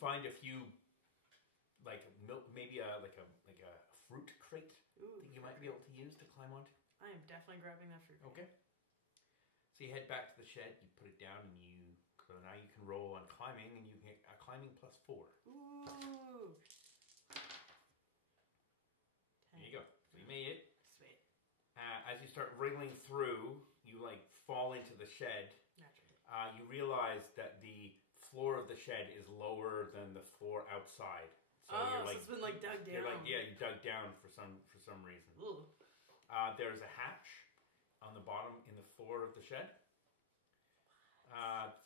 find a few, like milk, maybe like a fruit crate that you might be able to use to climb onto. I am definitely grabbing that fruit crate. Okay. So you head back to the shed, you put it down, and so now you can roll on climbing, and you get a climbing +4. Ooh. 10. There you go. So you made it. Sweet. As you start wriggling through, you like fall into the shed. Naturally. You realize that the floor of the shed is lower than the floor outside. So you're like, so it's been like dug down. You're like, yeah, you dug down for some reason. Ooh. There's a hatch on the bottom in the floor of the shed.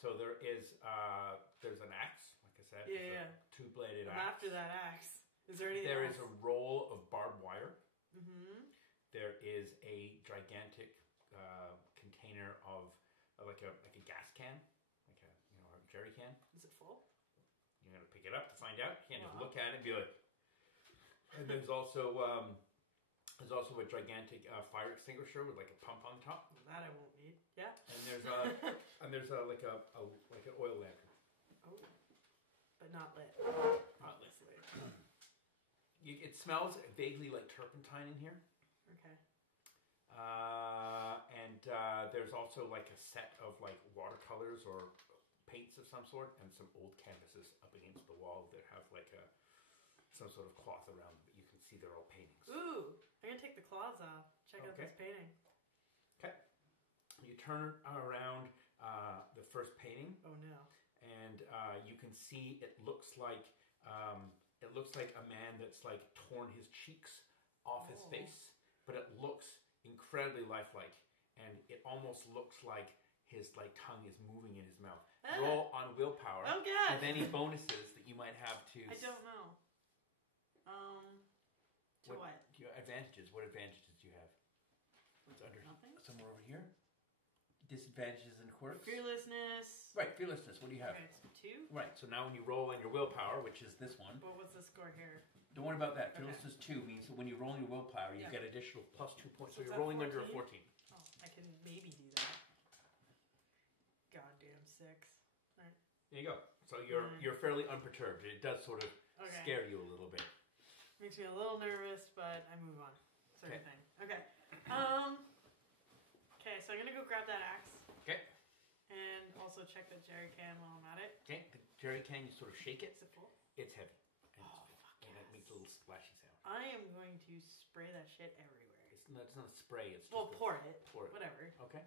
So there's an axe, like I said. Yeah. A two-bladed axe. After that axe, is there anything There else? is a roll of barbed wire. Mm-hmm. There is a gigantic container of like a gas can, like a jerry can. Is it full? You got to pick it up to find out. You can't just look at it and be like. And there's also a gigantic fire extinguisher with like a pump on top. That I won't need. Yeah. And there's like an oil lantern. Oh, but not lit. Not lit. It smells vaguely like turpentine in here. Okay. And there's also like a set of like watercolors or paints of some sort, and some old canvases up against the wall that have like some sort of cloth around them, but you can see they're all paintings. Ooh, I'm gonna take the cloths off. Check out this painting. Okay. You turn around the first painting. Oh no. And you can see it looks like a man that's like torn his cheeks off his face, but it looks incredibly lifelike, and it almost looks like his like tongue is moving in his mouth. Roll on willpower. Oh god! With any bonuses that you might have to. I don't know. What? Your advantages. What advantages do you have? It's under nothing. Somewhere over here. Disadvantages and quirks. Fearlessness. Right, fearlessness. What do you have? Okay, so 2. Right, so now when you roll on your willpower, which is this one. But what's the score here? Don't worry about that. Fearlessness 2 means that when you roll on your willpower, you get additional +2 points. So you're rolling under a 14. Oh, I can maybe do that. Goddamn 6. All right. There you go. So you're fairly unperturbed. It does sort of scare you a little bit. Makes me a little nervous, but I move on. Sort of thing. Okay. Okay, so I'm gonna go grab that axe. Okay. And also check the jerry can while I'm at it. Okay, the jerry can, you sort of shake it. Is it full? It's heavy. And fuck and it makes a little splashy sound. I am going to spray that shit everywhere. It's not a spray, it's just pour it. Pour it. Whatever. Okay.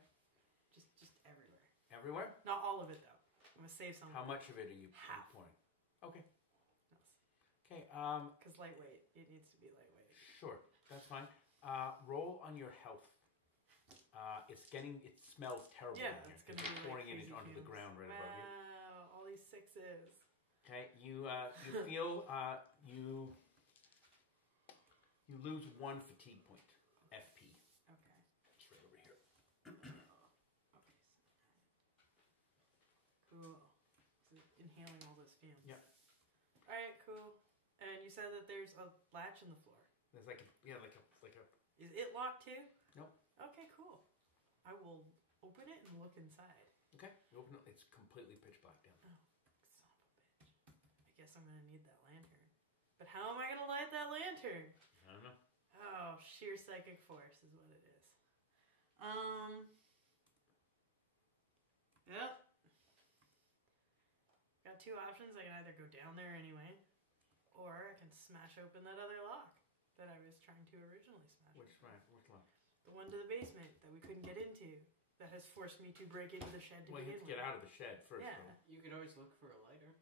Just everywhere. Everywhere? Not all of it, though. I'm going to save some. How much of it are you Half. pouring? Okay. Yes. Okay, because lightweight. It needs to be lightweight. Sure, that's fine. Roll on your health. It smells terrible. Yeah, it's going to be pouring like it onto the ground right above you. Wow, all these 6s. Okay, you feel you lose 1 fatigue point, FP. Okay. It's right over here. Okay. Cool. So inhaling all those fumes. Yeah. All right, cool. And you said that there's a latch in the floor. There's like a. Is it locked too? Nope. Okay, cool. I will open it and look inside. Okay. You open it. It's completely pitch black down. Oh, son of a bitch. I guess I'm gonna need that lantern. But how am I gonna light that lantern? I don't know. Oh, sheer psychic force is what it is. Yep. Got 2 options. I can either go down there anyway, or I can smash open that other lock that I was trying to originally smash. Which lock? The one to the basement that we couldn't get into. That has forced me to break into the shed to Well, you begin have to get with. out of the shed first. Yeah. Though. You could always look for a lighter.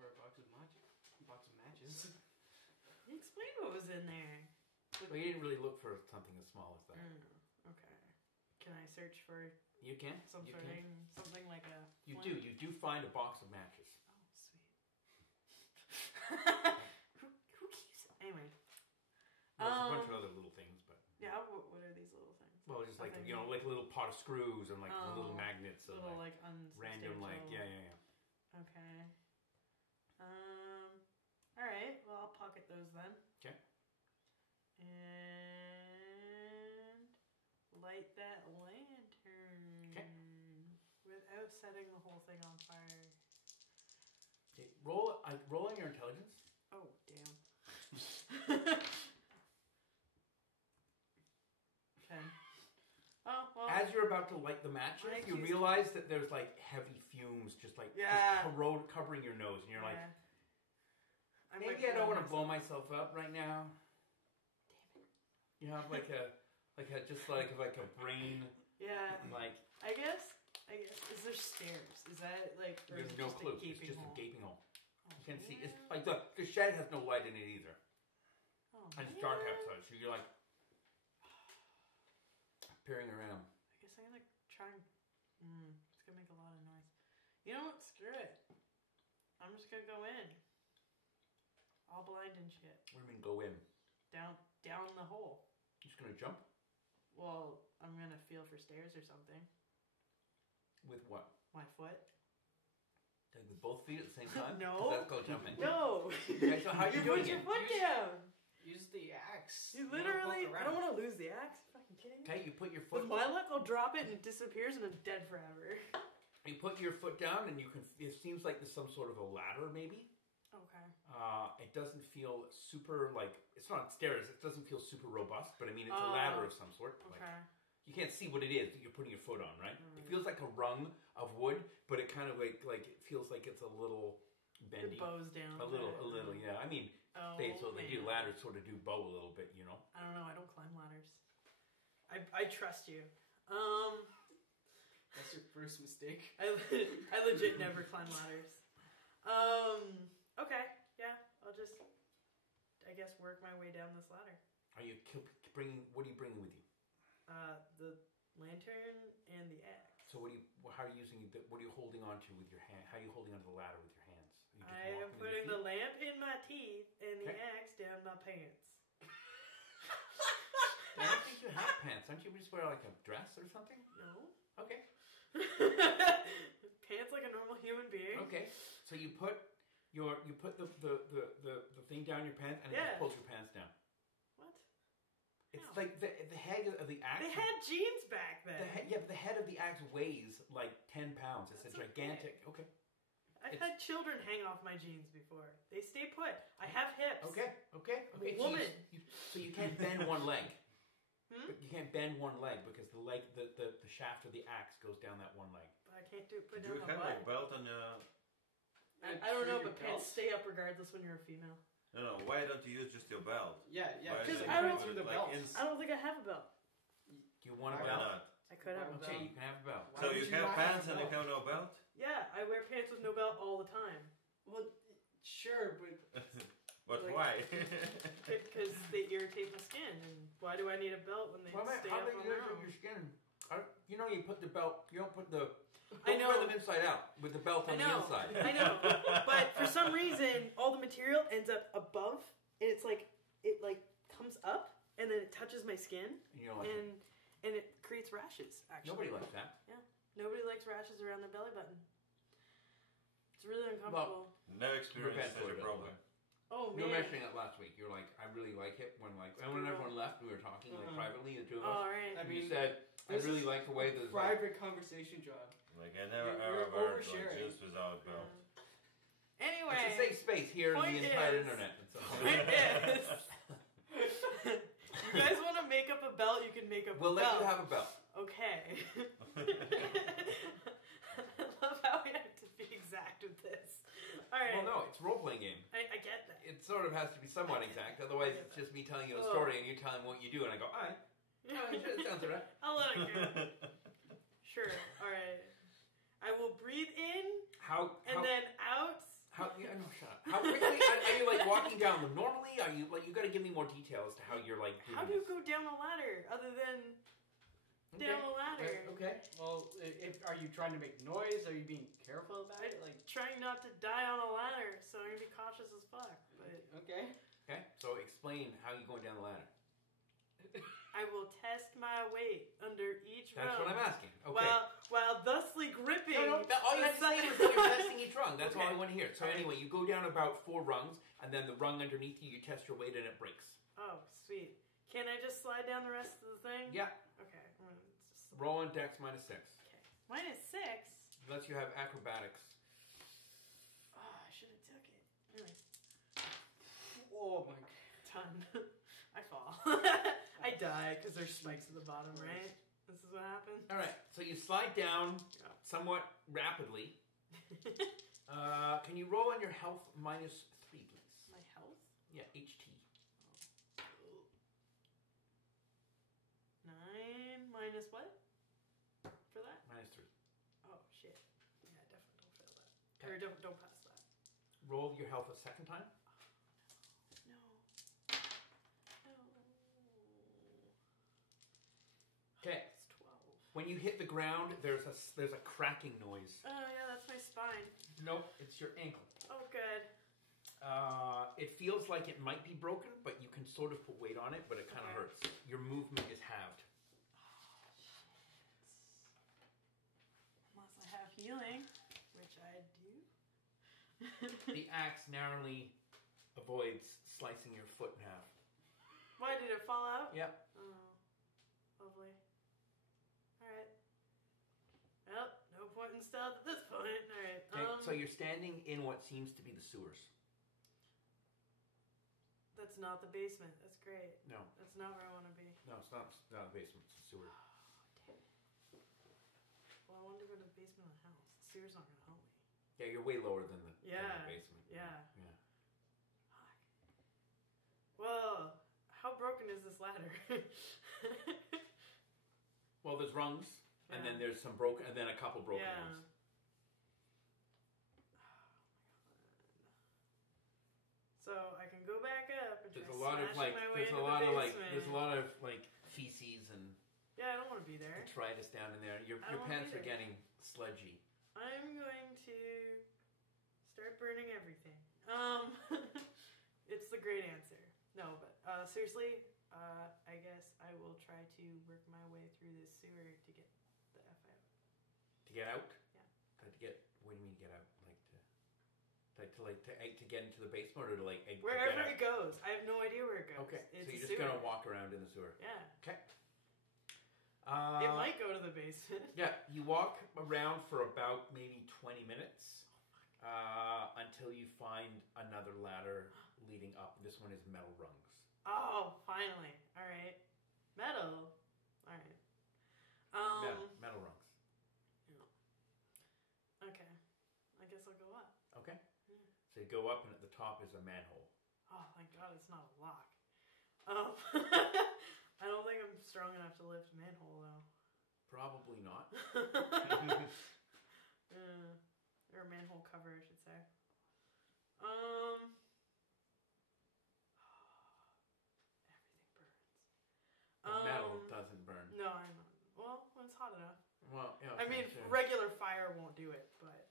Or a box of matches. You explained what was in there. Well, you didn't really look for something as small as that. Okay. Can I search for You can. something like a... You flame? do. You do find a box of matches. Oh, sweet. who keeps... Anyway. There's a bunch of other little things, but... Yeah, what are these little things? Well, just like, like a little pot of screws and like little magnets. And little, like random, yeah. Okay. Alright, well, I'll pocket those then. Okay. And light that lantern. Okay. Without setting the whole thing on fire. Okay. Roll about to light the matches, Like you he's- realize that there's like heavy fumes just Yeah. covering your nose, and you're like, I maybe I don't want to blow myself up right now. Damn it! You have like a just like a brain Yeah. like. I guess. Is there stairs? Is that like? Or There's is it no just clue. A gaping It's just hole? a gaping hole. Oh, You can't see. It's man. like the shed has no light in it either, Oh, and it's dark man. outside. So you're like peering around. I guess I'm gonna try and. It's gonna make a lot of noise. You know what? Screw it. I'm just gonna go in. All blind and shit. What do you mean go in? Down the hole. You're just gonna jump Well, I'm gonna feel for stairs or something. with what? My foot. Like with both feet at the same time? No. 'Cause that's called jumping. No. Okay, so how are you doing put your it? foot down. Use the axe. You wanna literally. poke I don't around. want to lose the axe. Fucking kidding me. Okay, you put your With foot. my luck, I'll drop it and it disappears and it's dead forever. You put your foot down, and you can. It seems like there's some sort of a ladder, maybe. Okay. It doesn't feel super like it's not stairs. It doesn't feel super robust, but I mean it's a Oh. ladder of some sort. Like, Okay. you can't see what it is that you're putting your foot on, right? It Mm. feels like a rung of wood, but it kind of like it feels like it's a little bendy, It bows down. a little. Yeah, I mean Oh, they do man. ladders sort of do bow a little bit, you know. I don't know. I don't climb ladders. I trust you. That's your first mistake. I legit never climb ladders. Okay. Yeah. I'll just, I guess, work my way down this ladder. Are you bringing? What are you bringing with you? The lantern and the axe. So how are you using? What are you holding on to with your hand? How are you holding onto the ladder with your hands? Are you just I am walking with putting your the lamp in my teeth and the Okay. axe down my pants. I don't think you have pants. Aren't you just wear like a dress or something? No. Okay. Pants like a normal human being. Okay. So you put the thing down your pants and it Yeah. just pulls your pants down. What? It's How? like the head of the axe. They had jeans back then. but the head of the axe weighs like 10 pounds. It's That's a gigantic. Okay. I've it's- had children hang off my jeans before. They stay put. I have hips. Okay. I'm a So woman. so you can't bend one leg. Hmm? But you can't bend one leg because the shaft of the axe goes down that one leg. But I can't put Do down you my have butt. a belt on your... I don't know, Your but pants belt? stay up regardless when you're a female. No, why don't you use just your belt? Yeah. Why Because do I you don't- put through it, the like, belt. ins- I don't think I have a belt. Do you want a Why belt? not? I could have a Why belt. Okay, you can have a belt. Why So would you you have not have pants a and you belt? have no belt? Yeah, I wear pants with no belt all the time. Well, sure, but But Like- why? Because they irritate my skin. And why do I need a belt when they Well, stay how up do on you their do own? your skin? You know, you put the belt. You don't put the. I Don't wear know. them inside out with the belt I on the know. inside. I know. But for some reason, all the material ends up above, and it's like it comes up, and then it touches my skin, And you're like, and it creates rashes. Actually, nobody likes that. Nobody likes rashes around their belly button. It's really uncomfortable. No experience Prevent is a it, problem. Oh You were man. mentioning that last week. You're like, I really like it when and when everyone left, we were talking like Mhm. privately, the two of us. All right. I And you mean, said, I this really is like the way the private conversation, John. Like, I never You're ever wear oversharing. just without belt. Anyway, It's a safe space here in point the entire is- internet. And so- point is, you guys want to make up a belt? You can make up We'll a let belt. you have a belt. Okay. I love how we have to be exact with this. All right. Well, no, it's a role-playing game. I get that. It sort of has to be somewhat exact. Otherwise, it's just me telling you a story and you telling what you do, and I go, aye. It sounds alright. I'll let it go. Sure. All right. I will breathe in and then out. No, shut up. How quickly are you like walking down them normally? Are you like you got to give me more details to how you're like doing How do you this. go down a ladder other than down a ladder? Okay. Well, are you trying to make noise? Are you being careful about it? Like, Trying not to die on a ladder, so I'm gonna be cautious as fuck. But okay. Okay. So explain how you're going down the ladder. I will test my weight under each That's rung. what I'm asking. Okay. While thusly gripping. all you have to say is that you're testing each rung. That's all I Okay. want to hear. So anyway, you go down about 4 rungs, and then the rung underneath you, you test your weight, and it breaks. Oh, sweet. Can I just slide down the rest of the thing? Yeah. Okay. I'm gonna just Roll on Dex -6. Okay. -6. Unless you have acrobatics. Oh, I should have took it. Really? Oh my god. Ton. I fall. I die because there's spikes at the bottom, right? This is what happens. All right, so you slide down Yeah. somewhat rapidly. Can you roll on your health minus 3, please? My health? Yeah, HT. 9 minus what? For that? Minus 3. Oh, shit. Yeah, definitely don't fail that. Okay. Or don't pass that. Roll your health a second time. No. No. Okay. It's 12. When you hit the ground, there's a cracking noise. Oh, yeah, that's my spine. Nope, it's your ankle. Oh, good. It feels like it might be broken, but you can sort of put weight on it, but it kind of Okay. hurts. Your movement is halved. Unless I have healing, which I do. The axe narrowly avoids slicing your foot in half. Why did it fall out? Yep. Oh, lovely. Alright. Well, no point in stealth at this point. Alright. Okay, so you're standing in what seems to be the sewers. That's not the basement. That's great. No, That's not where I want to be. no, it's not a basement, it's a sewer. Well, I wanted to go to the basement of the house. The sewer's not going to help me. Yeah, you're way lower than the Yeah. basement. Yeah. Yeah. Fuck. Well, how broken is this ladder? Well, there's rungs, and then Yeah. there's some broken, and then a couple broken Yeah. ones. So I can go back up and There's try a lot of smashing like, my way there's a into lot the of like, basement. there's a lot of like feces and Yeah, I don't want to be there. detritus down in there. Your I don't wanna pants be are there. getting sludgy. I'm going to start burning everything. It's the great answer. No, but seriously, I guess I will try to work my way through this sewer to get the F out. To get out? Yeah. To get. What do you mean get out? To get into the basement, or to like to Wherever get out? it goes. I have no idea where it goes. Okay, It's so a you're just sewer. gonna walk around in the sewer. Yeah. Okay. It might go to the basement. Yeah, you walk around for about maybe 20 minutes until you find another ladder leading up. This one is metal rungs. Oh, finally. All right. Metal. All right. Metal rungs. Okay. I guess I'll go up. Okay. Yeah. So you go up, and at the top is a manhole. Oh, thank God it's not a lock. I don't think I'm strong enough to lift a manhole, though. Probably not. Or a manhole cover, I should say. Everything burns. Metal doesn't burn. No, I know. Well, when it's hot enough. Well, yeah. I mean, sure. regular fire won't do it, but.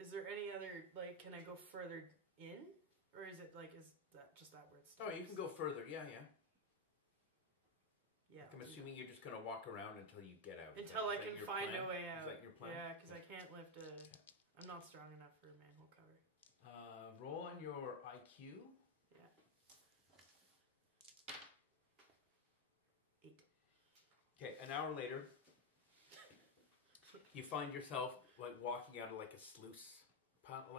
Is there any other, like, can I go further in? Or is it, like, is that just that where it Oh, starts? you can go further. Yeah. Yeah. I'm assuming you're just going to walk around until you get out. Until I Is that can your find plan? a way out. Is that your plan? Yeah, because I can't lift a. I'm not strong enough for a manhole cover. Roll on your IQ. Yeah. 8. Okay, an hour later, you find yourself like walking out of like a sluice, tunnel.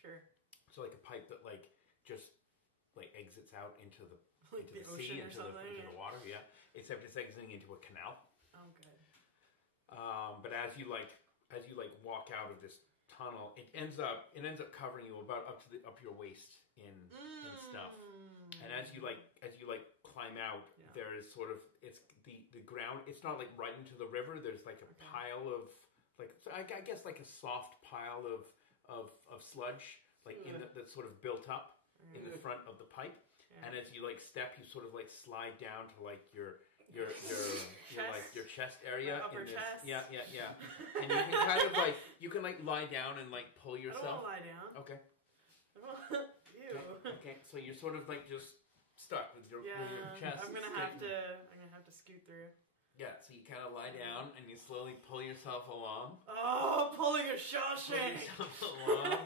Sure. So like a pipe that like just like exits out into the Like into the the sea, ocean or into something. the water. Yeah, except it's exiting into a canal. Oh, good. But as you walk out of this tunnel, it ends up covering you about up your waist in stuff. And as you climb out, Yeah. there is sort of it's the ground. It's not like right into the river. There's like a pile of I guess like a soft pile of sludge that's sort of built up in the front of the pipe. Yeah. And as you step, you sort of slide down to your chest area. My upper in this, chest. Yeah. And you can kind of you can lie down and pull I don't yourself. want to lie down. Okay. Ew. Okay. So you're sort of just stuck with your chest. I'm gonna have to scoot through. Yeah. So you kind of lie down and you slowly pull yourself along. Oh, pulling a Pull Shawshank. yourself along.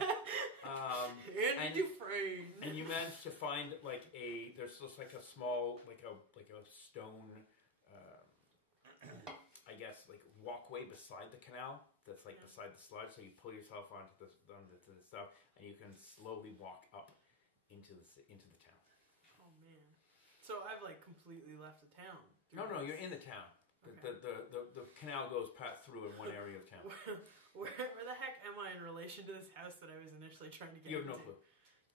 Andy Dufresne. And you manage to find there's just a small a stone guess, like walkway beside the canal that's like beside the sludge. So you pull yourself onto the stuff, and you can slowly walk up into the town. Oh man! So I've like completely left the town. No, you're in the town. Okay. The canal goes through in one area of town. Where the heck am I in relation to this house that I was initially trying to get You have no into? clue.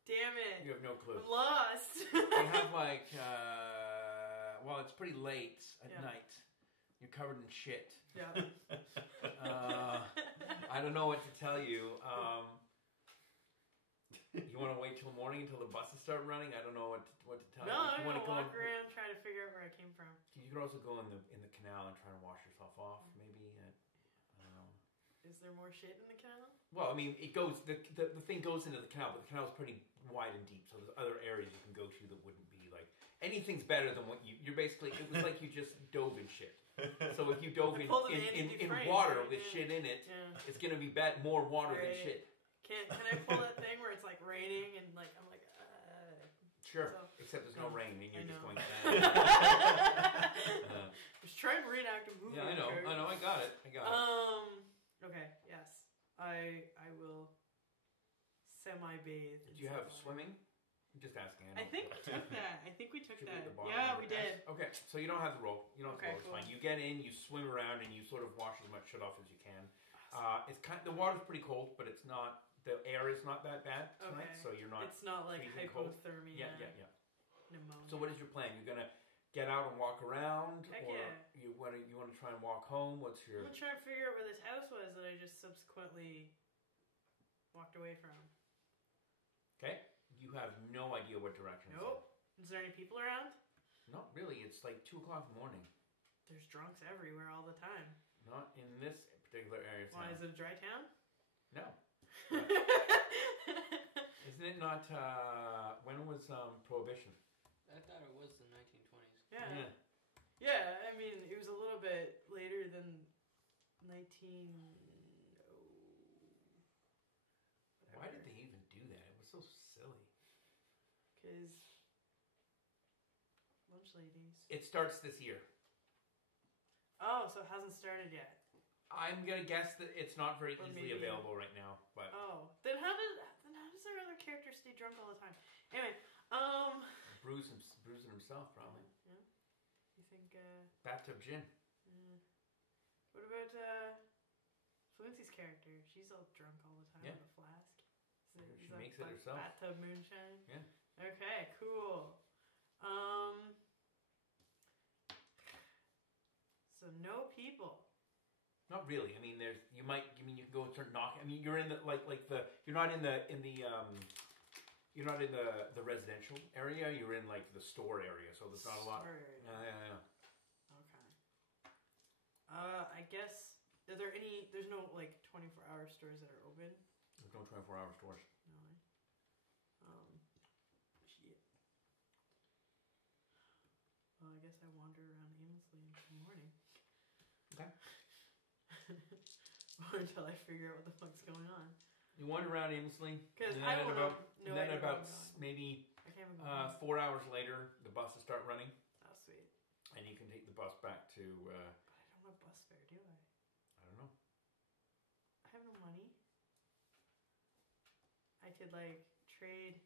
Damn it! You have no clue. I'm lost. They have like, well, it's pretty late at night. You're covered in shit. Yeah. I don't know what to tell you. You want to wait till morning until the buses start running? I don't know what to tell you. No, If you I'm want gonna to walk around trying to figure out where I came from. You could also go in the canal and try to wash yourself off. Maybe. Is there more shit in the canal? Well, I mean, it goes. The thing goes into the canal, but the canal is pretty wide and deep. So there's other areas you can go to that wouldn't be like anything's better than what you're basically. It was like you just dove in shit. So if you dove in water with shit in it, it's gonna be more water than shit. Can I pull that thing where it's like raining and like I'm like Sure, so, except there's no rain and you're just going just trying to reenact a movie. Yeah, I know, I got it. Okay, yes. I will semi-bathe. Do you have swimming? I'm just asking. I think we took that. Should Yeah, we did. Okay, so you don't have the rope. You don't have the rope. It's cool. fine. You get in, you swim around, and you sort of wash as much shit off as you can. It's the water's pretty cold, but it's not. The air is not that bad tonight, so you're not. It's not like hypothermia. Yeah. Pneumonia. So what is your plan? You're gonna get out and walk around, Heck or yeah. you want to try and walk home? What's your? I'm gonna try and figure out where this house was that I just subsequently walked away from. Okay, you have no idea what direction. Nope. Is there any people around? Not really. It's like 2:00 in the morning. There's drunks everywhere all the time. Not in this particular area. Why, is it a dry town? No. Isn't it not? When was Prohibition? I thought it was the 1920s. Yeah. Yeah, I mean, it was a little bit later than 19... Why did they even do that? It was so silly. Because... lunch ladies. It starts this year. Oh, so it hasn't started yet. I'm gonna guess that it's not very easily available right now, but then how does their other character stay drunk all the time? Anyway, bruising himself probably. Yeah. You think bathtub gin? What about Fluency's character? She's all drunk all the time with a flask. She makes it herself. Bathtub moonshine. Yeah. Okay, cool. So no people. Not really. I mean, you can go and start knocking. I mean, you're in the you're not in the residential area. You're in like the store area, so there's not a lot. Yeah. Okay. I guess there's no like 24-hour stores that are open. There's no 24-hour stores. No. Shit. Well, I guess I wander around aimlessly until morning. Okay. Or until I figure out what the fuck's going on. You wander around aimlessly. Because I don't know. Then about maybe 4 hours later, the buses start running. Oh, sweet. And you can take the bus back to... But I don't have bus fare, do I? I don't know. I have no money. I could, like, trade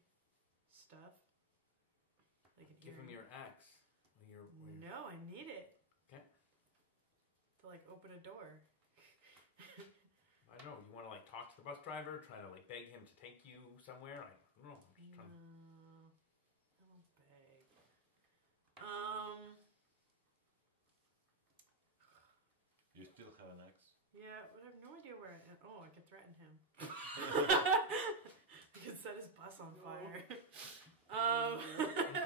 stuff. Like Give him your axe. No, I need it. Okay. To, like, open a door. I don't know. You want to, like, talk to the bus driver? Try to, like, beg him to take you somewhere? I don't know. I'm just trying to... I won't beg. You still have an axe? Yeah, but I have no idea where I am. Oh, I could threaten him. I could set his bus on fire. I'm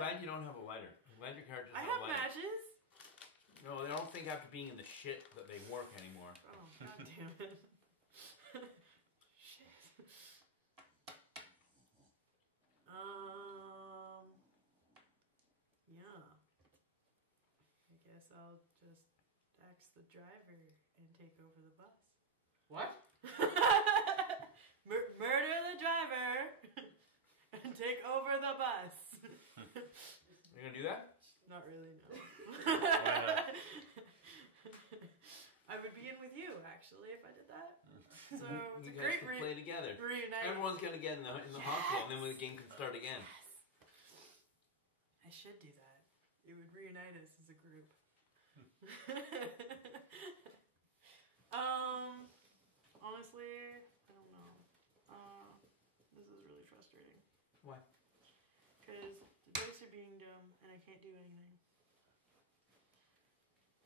glad you don't have a lighter. I'm glad your character doesn't have a lighter. I have matches. No, I don't think after being in the shit that they work anymore. Oh, god damn it. Shit. Yeah. I guess I'll just axe the driver and take over the bus. What? Murder the driver and take over the bus. You gonna do that? Not really, no. Why not? I So it's You a guys great can play together. reuniting. Everyone's gonna get in the hospital, and then the game can start again. I should do that. It would reunite us as a group. Honestly, I don't know. This is really frustrating. Why? Because the dice are being dumb and I can't do anything.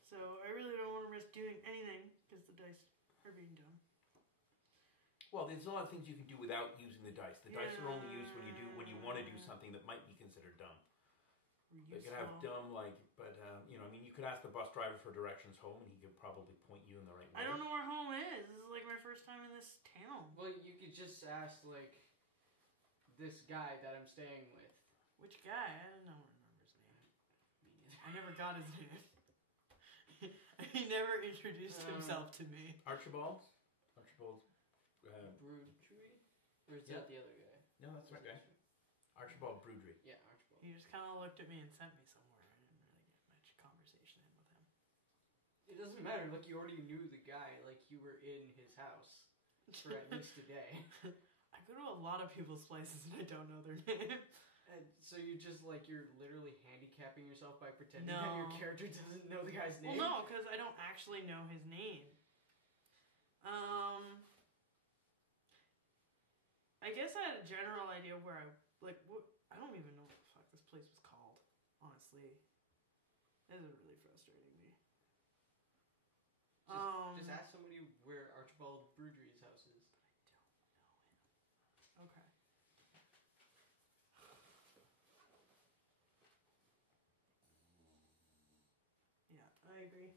So I really don't want to risk doing anything because the dice are being dumb. Well, there's a lot of things you can do without using the dice. The dice are only used when you want to do something that might be considered dumb. You could have dumb, you could ask the bus driver for directions home, and he could probably point you in the right way. I don't know where home is. This is like my first time in this town. Well, you could just ask, like, this guy that I'm staying with. Which guy? I don't remember his name. Me neither. I never got his name. He never introduced himself to me. Archibald? Broodry? Or is Yeah. that the other guy? No, that's okay. Archibald Broodry. Yeah, Archibald. He just kind of looked at me and sent me somewhere. I didn't really get much conversation in with him. It doesn't matter. Like, you already knew the guy. Like, you were in his house for at least a day. I go to a lot of people's places and I don't know their name. And so you just, like, you're literally handicapping yourself by pretending No. that your character doesn't know the guy's name? Well, no, because I don't actually know his name. I guess I had a general idea of where I don't even know what the fuck this place was called. Honestly, this is really frustrating me. Just ask somebody where Archibald Broodry's house is. Okay. Yeah, I agree.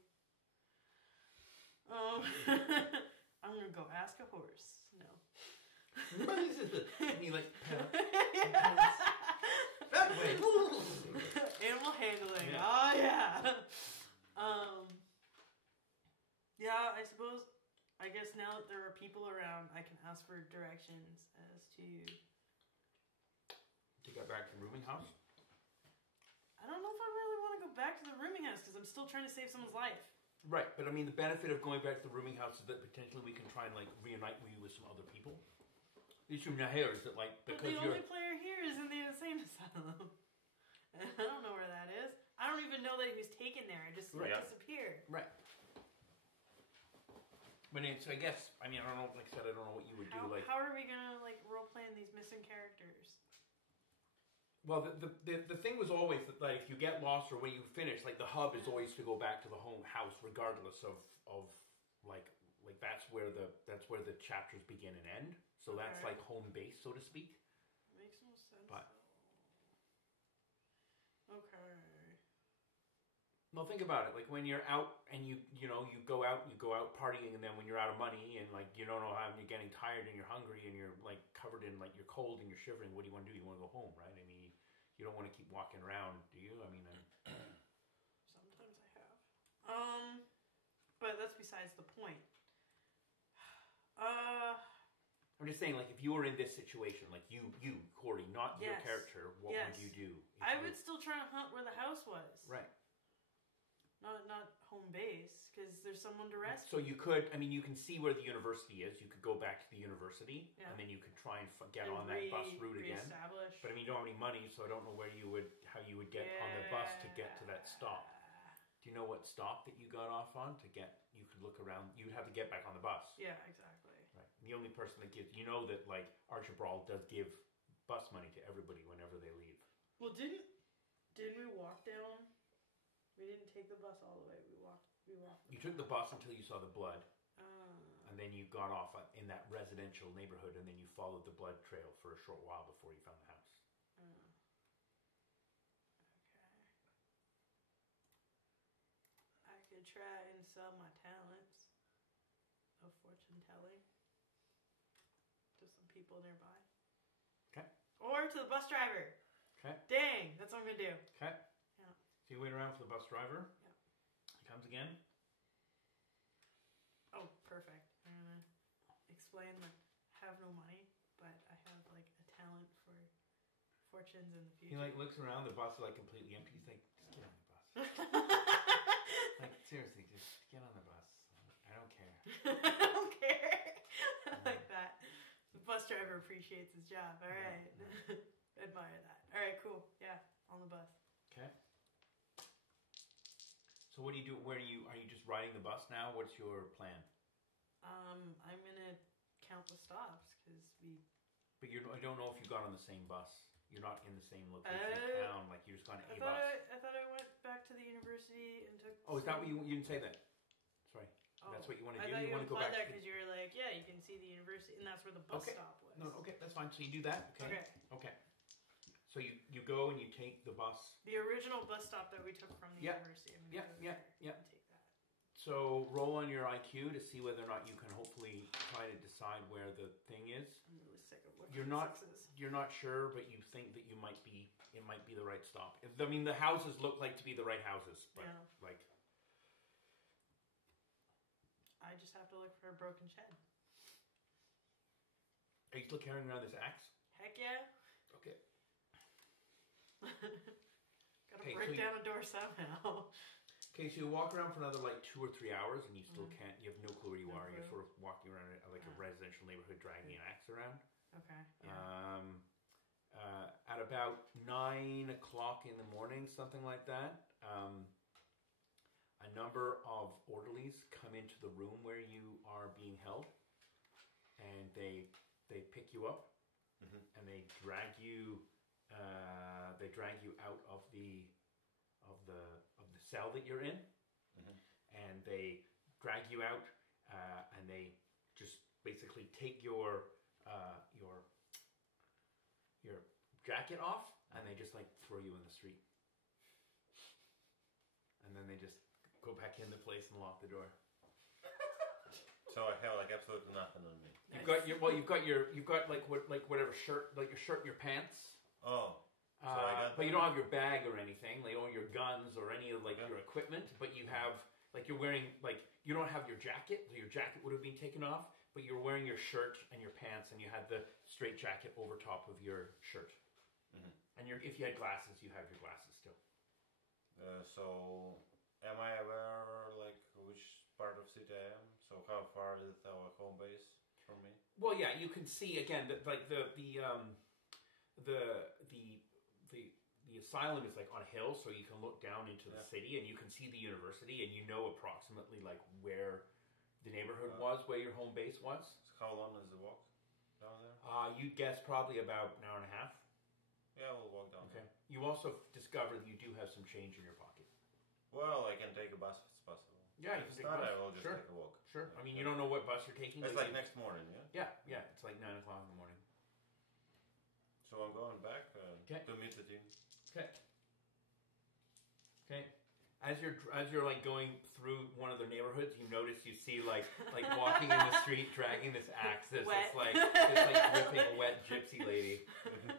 I'm gonna go ask a horse. No. And he that way. Animal handling. Yeah. Oh yeah. Yeah, I suppose. I guess now that there are people around, I can ask for directions as to. To get back to the rooming house? I don't know if I really want to go back to the rooming house because I'm still trying to save someone's life. Right, but I mean, the benefit of going back to the rooming house is that potentially we can try and reunite you with some other people. The issue now here is that But because the you're only player here is in the insane asylum. And I don't know where that is. I don't even know that he was taken there. I just Right. disappeared. right. But it's, I guess, I mean, I don't know. Like I said, I don't know what you would do. How are we gonna role play in these missing characters? Well, the thing was always that if you get lost or when you finish, the hub is always to go back to the home house, regardless of that's where the chapters begin and end. So that's Okay. home base, so to speak. Makes no sense. But- though. Okay. Well, think about it. When you're out and you go out partying, and then when you're out of money and you don't know how, and you're getting tired and you're hungry and you're covered in you're cold and you're shivering, what do you want to do? You want to go home, right? I mean, you don't want to keep walking around, do you? I mean, Sometimes I have. But that's besides the point. I'm just saying, if you were in this situation, you, Corey, not your Yes. character, what Yes. would you do? if I you- would still try to hunt where the house was. Right. Not home base, because there's someone to rescue. So you could, I mean, you can see where the university is. You could go back to the university, Yeah. and then you could try and get And on that bus route again. reestablish. But I mean, you don't have any money, so I don't know how you would get on the bus to get to that stop. Do you know what stop that you got off on you could look around, you'd have to get back on the bus. Yeah, exactly. Right. And the only person that gives, that Archibald does give bus money to everybody whenever they leave. Well, didn't we walk down? We didn't take the bus all the way. We walked. You took the bus until you saw the blood, Ah. and then you got off in that residential neighborhood, and then you followed the blood trail for a short while before you found the house. Okay. I could try and sell my talents of fortune telling to some people nearby. Okay. Or to the bus driver. Okay. Dang, that's what I'm gonna do. Okay. Yeah. So you wait around for the bus driver. Yeah. He comes again. Oh, perfect. I'm gonna explain that I have no money, but I have a talent for fortunes in the He future. looks around. The bus is completely empty. He's like, just get on the bus. Seriously, just get on the bus. I don't care. I don't care. appreciates his job. All right. Admire that. All right, cool. Yeah, on the bus. Okay. So what do you do? Where are you just riding the bus now? What's your plan? I'm gonna count the stops because we. But I don't know if you got on the same bus. You're not in the same location in town. Like you just got on a bus. I thought I went back to the university and took. Oh, is that what you didn't say that? Sorry. Oh, That's what you want to I do? thought You want to go back that to because you were like, yeah, you can see the university, and that's where the bus Okay. stop was. No, okay, that's fine. So you do that? Okay. Okay. Okay. So you go and you take the bus. The original bus stop that we took from the Yeah. university. I'm Yeah, gonna go yeah, there yeah. and take that. So roll on your IQ to see whether or not you can hopefully try to decide where the thing is. I'm really sick of looking You're at not- sixes. You're not sure, but you think that it might be the right stop. I mean, the houses look like to be the right houses, but Yeah. like I just have to look for a broken shed. are you still carrying around this axe? Heck yeah. Okay. Gotta Okay, break so down a door somehow. Okay, so you walk around for another like 2 or 3 hours, and you still Mhm. can't. You have no clue where you No are. You're clue. sort of walking around like a Yeah. residential neighborhood, dragging an axe around. Okay. Yeah. At about 9 o'clock in the morning, something like that, a number of orderlies come into the room where you are being held, and they pick you up, and they drag you out of the cell that you're in, and they drag you out, and they just basically take your jacket off, and they just like throw you in the street, and then they just go back in the place and lock the door. So I have like absolutely nothing on me. You've got whatever shirt, like your shirt and your pants. Oh. So I got But you that? don't have your bag or anything, like or your guns or any of like Yeah. your equipment. But you have like you're wearing like you don't have your jacket. So your jacket would have been taken off, but you're wearing your shirt and your pants, and you had the straight jacket over top of your shirt. And if you had glasses, you have your glasses still. So am I aware like which part of city I am? So how far is our home base from me? Well, yeah, you can see again that like the asylum is like on a hill, so you can look down into the city and you can see the university, and you know approximately like where the neighborhood was, where your home base was. So how long is the walk down there? You'd guess probably about an hour and a half. Yeah, we'll walk down Okay. there. You also discover that you do have some change in your pocket. Well, I can take a bus if it's possible. Yeah, you If can it's take a not, bus. I will just Sure. take a walk. Sure. Yeah. I mean, you don't know what bus you're taking. It's but like you- next morning, yeah? Yeah. It's like 9 o'clock in the morning. So I'm going back Okay. to meet the team. Okay. Okay. As you're like going through one of the neighborhoods, you notice you see like walking in the street, dragging this axe. This Wet. dripping wet gypsy lady, and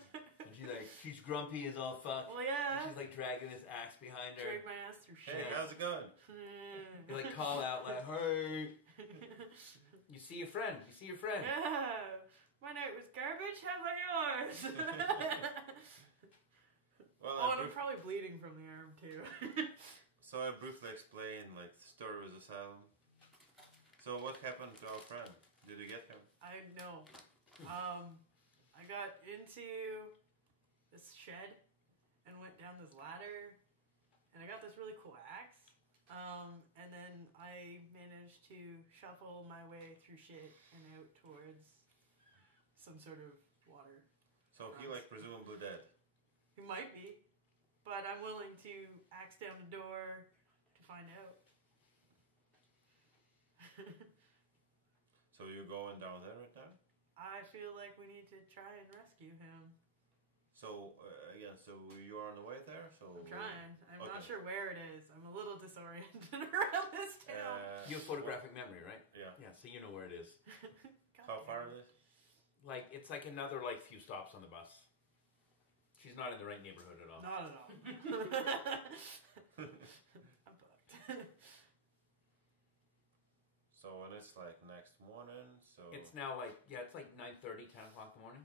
she's grumpy as all fuck. Well, And yeah. she's like dragging this axe behind her. Drag my ass through Hey, shit. how's it going? You like call out like, "Hey!" You see your friend. Yeah. My night was garbage. How about yours? Well, Oh, and I'm probably bleeding from the arm too. so I briefly explained like the story with Asylum. So what happened to our friend? Did you get him? I know. I got into this shed and went down this ladder, and I got this really cool axe. And then I managed to shuffle my way through shit and out towards some sort of water. So he like presumably dead. He might be, but I'm willing to axe down the door to find out. So you're going down there right now? I feel like we need to try and rescue him. So again, so you're on the way there. So I'm trying. I'm not Okay. sure where it is. I'm a little disoriented around this town. You have photographic memory, right? Yeah. Yeah, so you know where it is. How far is it? Like it's like another like few stops on the bus. She's not in the right neighborhood at all. Not at all. I'm fucked. So when it's like next morning, so It's now like it's like 9:30, 10 o'clock in the morning.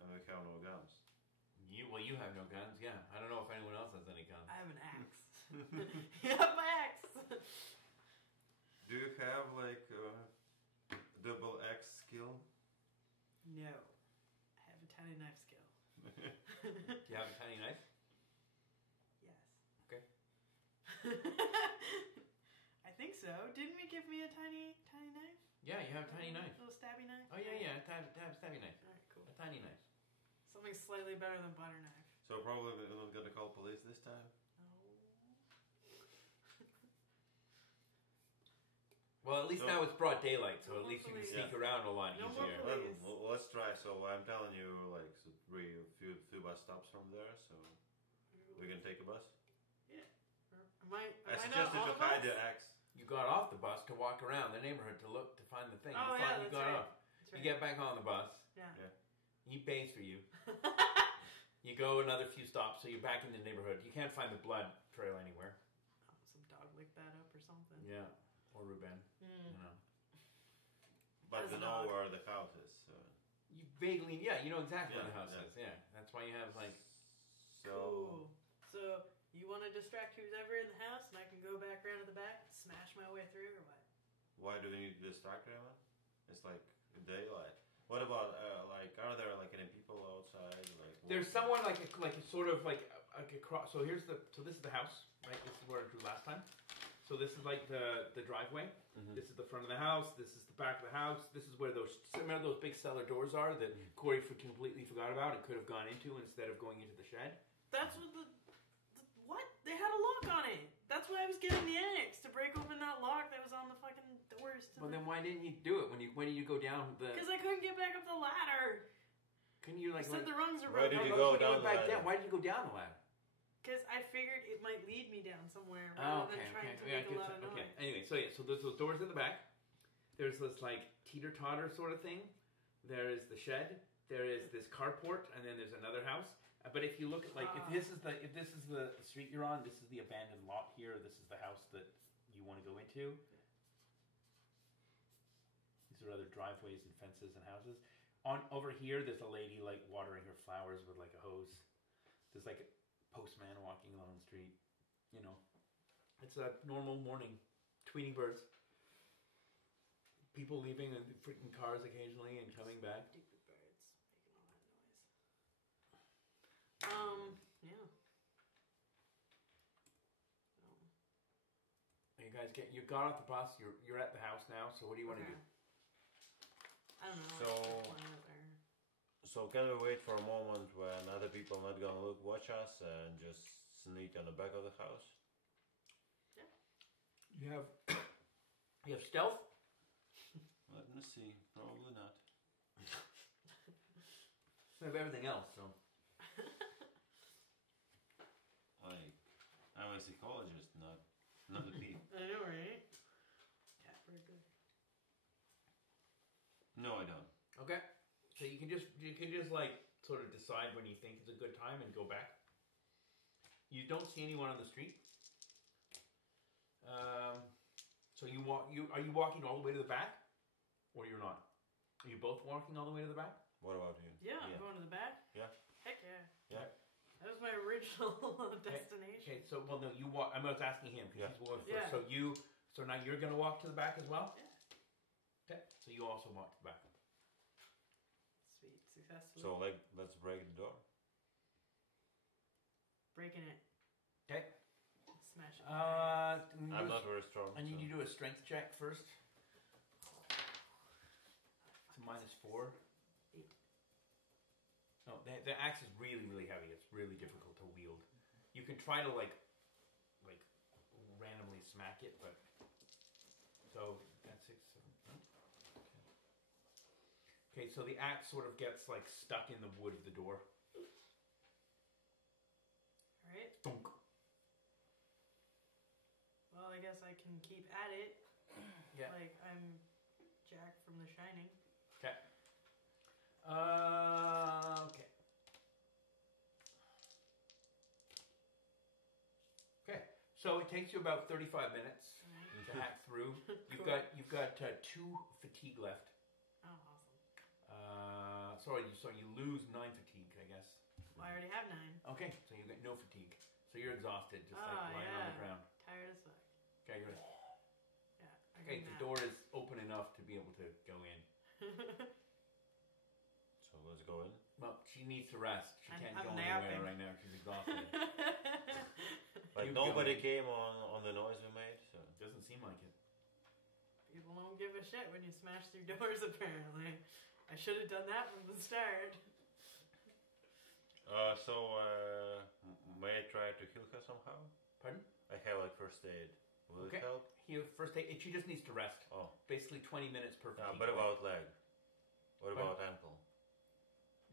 and we have no guns. You have no guns, yeah. I don't know if anyone else has any guns. I have an axe. You have my axe. Do you have like double X skill? No. I have a tiny knife skill. You have a tiny knife? Yes. Okay. I think so. Didn't we give me a tiny knife? Yeah, you have a tiny knife. A little stabby knife? Oh yeah, have a stabby knife. Alright, cool. A tiny knife. Something slightly better than butter knife. So probably we're not gonna call police this time? Well, at least now it's broad daylight, so at least you can sneak around a lot No more easier. police. Let's try. So I'm telling you, like, so few bus stops from there, so we can take a bus. Am I I not suggested on to the hide bus? the axe. You got off the bus to walk around the neighborhood to look to find the thing. Oh, you yeah, thought you that's got right. off. That's You right. get back on the bus. Yeah. He pays for you. You go another few stops, so you're back in the neighborhood. You can't find the blood trail anywhere. Some dog licked that up or something. Yeah, or Ruben. Mm. You know. But As we a know dog. where the house is. So. You vaguely, you know exactly where the Yeah, house yeah. is. Yeah, that's why you have like. Cool. So you want to distract who's ever in the house, and I can go back around to the back, and smash my way through, or what? Why do we need to distract them? It's like daylight. What about like? Are there like any people outside? Like There's walking? someone like a sort of like across. So this is the house, right? This is where I drew last time. So this is like the driveway. Mhm. This is the front of the house. This is the back of the house. This is where remember those big cellar doors are that Corey completely forgot about and could have gone into instead of going into the shed. That's what what? They had a lock on it. That's why I was getting the axe to break open that lock that was on the fucking doors. Well, then why didn't you do it when you go down the? Because I couldn't get back up the ladder. Couldn't you like? You said the rungs are Why broken. did you No, go when down went the back ladder? down? Why did you go down the ladder? Because I figured it might lead me down somewhere Oh, rather okay, than trying okay. to Yeah, make a lot of okay. noise. Anyway, so there's those doors in the back. There's this like teeter-totter sort of thing. There is the shed. There is this carport, and then there's another house. But if you look at like if this is the street you're on, this is the abandoned lot here. This is the house that you want to go into. These are other driveways and fences and houses. Over here, there's a lady like watering her flowers with like a hose. There's like a postman walking along the street. You know, it's a normal morning. Tweeting birds. People leaving in freaking cars occasionally and coming back. Stupid birds making all that noise. Yeah. You got off the bus. You're at the house now. So what do you want to do? I don't know. So- what's the plan out there? So can we wait for a moment when other people not gonna watch us and just sneak on the back of the house? You have stealth. Let me see. Probably not. You have everything else. So Like, I'm a psychologist, not a thief. I know, right? Cat burger. No, I don't. okay. So you can just like sort of decide when you think it's a good time and go back. You don't see anyone on the street. So you walk. Are you walking all the way to the back, or you're not? Are you both walking all the way to the back? What about you? Yeah, I'm going to the back. Yeah. Heck yeah. Yeah. That was my original destination. Okay. So well, no, you walk. I was asking him because Yeah. he's walking Yeah. first. So now you're gonna walk to the back as well. Yeah. Okay. So you also walk to the back. Sweet. Successfully. So let's break the door. Breaking it. Okay. Smash it. I'm not very strong. I need so. you to do a strength check first. It's a -4. No, the axe is really, really heavy. It's really difficult to wield. You can try to like randomly smack it, but so that's 6, 7. Okay, so the axe sort of gets like stuck in the wood of the door. Alright. Thunk. Well, I guess I can keep at it. Yeah. Like I'm Jack from The Shining. Okay. Okay. Okay. So it takes you about 35 minutes to hack through. You've Cool. got 2 fatigue left. Oh, awesome. So you lose 9 fatigue, I guess. Well, I already have 9. Okay, so you get no fatigue. So you're exhausted, just like Ah, lying on the yeah. ground. Tired as fuck. Okay, you're Yeah. I Okay, the door is open enough to be able to go in. So let's go in. Well, she needs to rest. She can't go napping. anywhere right now. She's exhausted. Like You nobody go in. came on the noise we made. So Doesn't seem like it. People don't give a shit when you smash through doors, apparently. I should have done that from the start. May I try to heal her somehow? Pardon? I have like first aid. Will Okay. it help? First aid. She just needs to rest. Oh. Basically 20 minutes per fatigue. What about leg? What Pardon? about ankle?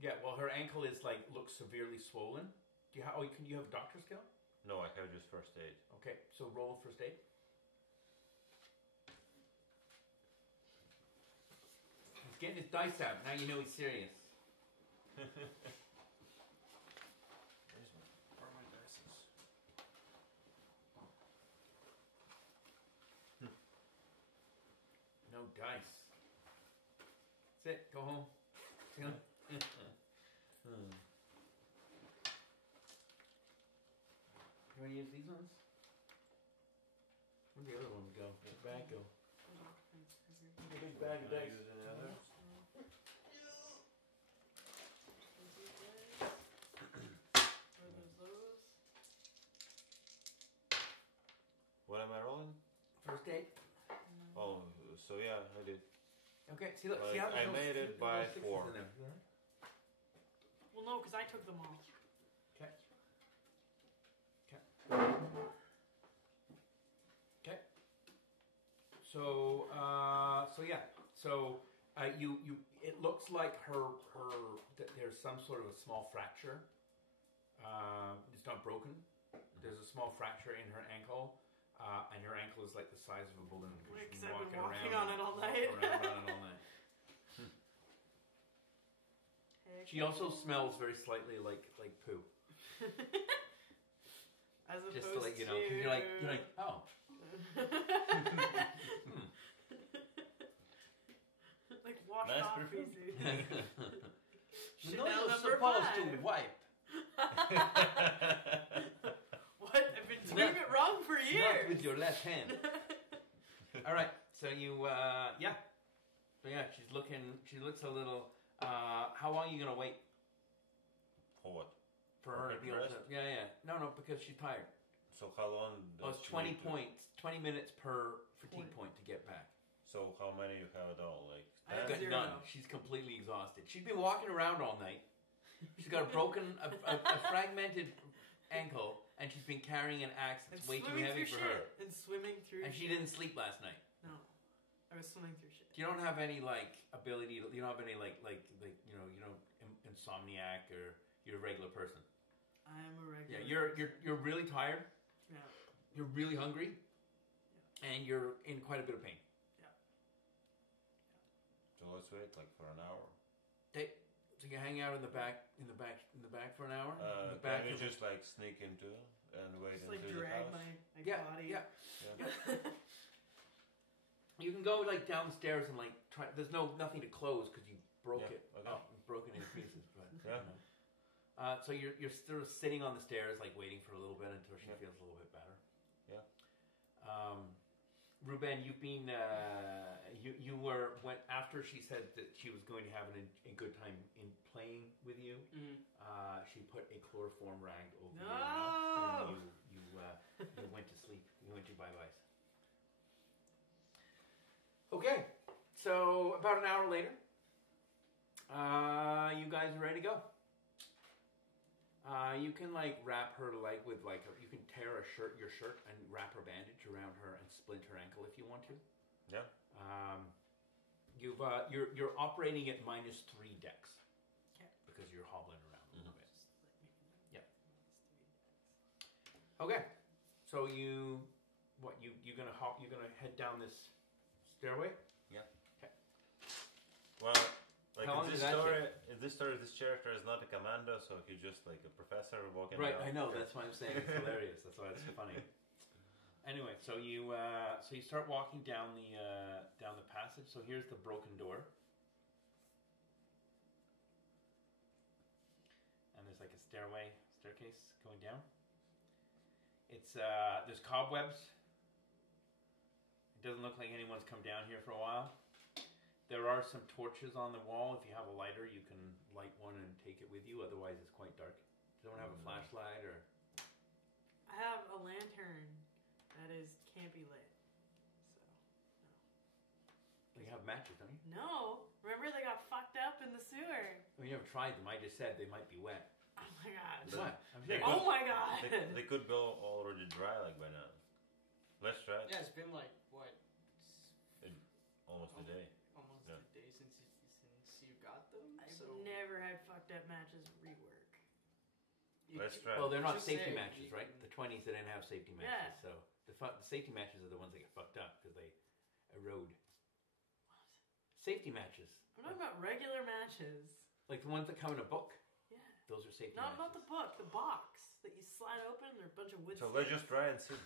Yeah, well, her ankle is looks severely swollen. Do you can you have doctor skill? No, I have just first aid. Okay, so roll first aid. He's getting his dice out. Now you know he's serious. Where are my dices? No dice. That's it. Go home. See you later. You want to use these ones? Where'd the other ones go? Where'd the bag go? Big bag of dice. Use any others? What am I rolling? First aid. Oh, so yeah, I did. Okay. See, look. Like, See how I made it by 4. Well, no, because I took them all. Okay. Okay. So yeah. So you it looks like there's some sort of a small fracture. It's not broken. There's a small fracture in her ankle, and her ankle is like the size of a balloon. Because She's I've been walking around on it all night. Around on it all night. She also smells very slightly like poo. As opposed Just to let you know, 'cause you're like, oh. Like washed Nice off perfume. feces. You Chanel know you're number supposed 5. to wipe. What? I've been doing it wrong for Not years. with your left hand. All right. So you, yeah. So yeah, she looks a little, how long are you going to wait For what? for her to Okay, be able to, rest? yeah. No, because she's tired. So how long? Oh, Does it's she 20 need to- points, 20 minutes per fatigue point to get back. So how many you have at all? Like I have 10? zero. None. She's completely exhausted. She's been walking around all night. She's got a fragmented ankle, and she's been carrying an axe And that's way too swimming heavy through for her. shit. And swimming through And she shit. didn't sleep last night. No. I was swimming through shit. You don't have any ability to, you don't have any insomniac, or you're a regular person. I am a regular. Yeah, you're really tired. Yeah. You're really hungry, and you're in quite a bit of pain. So let's wait like for an hour. So you hang out in the back for an hour. In the back Can you of the- just like sneak into and wait Just like into the drag house? my Yeah, body. yeah. You can go like downstairs and like try. There's nothing to close because you broke Yeah, it. okay. Oh, broken into pieces. But Yeah. you know. So you're sort of sitting on the stairs, like waiting for a little bit until she Yeah. feels a little bit better. Yeah. Ruben, you've been you were after she said that she was going to have a good time in playing with you. She put a chloroform rag over your mouth, and you went to sleep. You went to bye-byes. Okay, so about an hour later, you guys are ready to go. You can like wrap her leg with you can tear your shirt and wrap her bandage around her and splint her ankle if you want to. Yeah. You're operating at -3 dex. Okay. Because you're hobbling around a little bit. Yep. Okay. So you're gonna head down this stairway? Well, like How long in did this that story, this character is not a commando, so he's just like a professor walking Right, around. I know. That's why I'm saying it's hilarious. That's why it's funny. Anyway, so you start walking down the passage. So here's the broken door, and there's like a staircase going down. It's there's cobwebs Doesn't look like anyone's come down here for a while. There are some torches on the wall. If you have a lighter, you can light one and take it with you. Otherwise, it's quite dark. Does anyone have a flashlight or? I have a lantern that can't be lit. So You have matches, don't you? no. Remember they got fucked up in the sewer. We never tried them. I just said they might be wet. Oh my god. What? I'm They saying- Oh my god. They could be already dry like by now. Let's try it. Yeah, it's been like what? Almost a day. Almost Yeah. a day since you got them. I've So never had fucked up matches rework. Let's try. Well, they're not Just safety say matches, you right? can- The 20s, they didn't have safety matches. Yeah. So the safety matches are the ones that get fucked up because they erode. Safety matches. I'm talking about regular matches. Like the ones that come in a book. Yeah. Those are safety Not matches. about the book, the box that you slide open. They're a bunch of wood. So let's sticks. just try and see.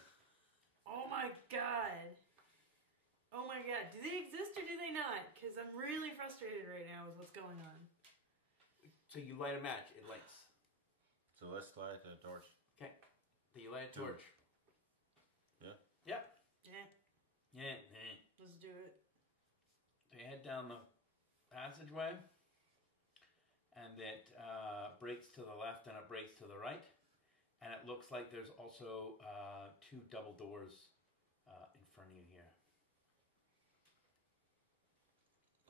Oh my god. Oh my god. Do they exist or do they not? Because I'm really frustrated right now with what's going on. So you light a match, it lights. So let's light a torch. Okay. So you light a torch. Yeah. Yep. Yeah. Yeah. Let's do it. So you head down the passageway, and it breaks to the left and it breaks to the right, and it looks like there's also 2 double doors in front of you here.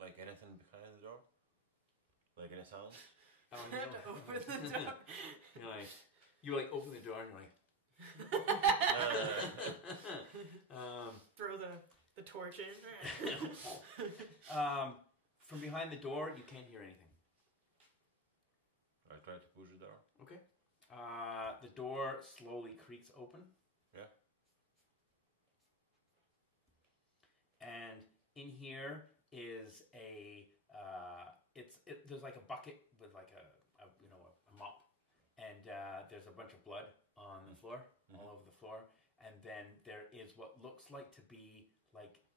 Like anything behind the door? Like any sound? Oh, I have to open the door. you open the door and you're like, Throw the torch in. from behind the door you can't hear anything. I try to push the door. Okay. The door slowly creaks open. Yeah. And in here is there's like a bucket with like a mop, and there's a bunch of blood on the floor, all over the floor, and then there is what looks like to be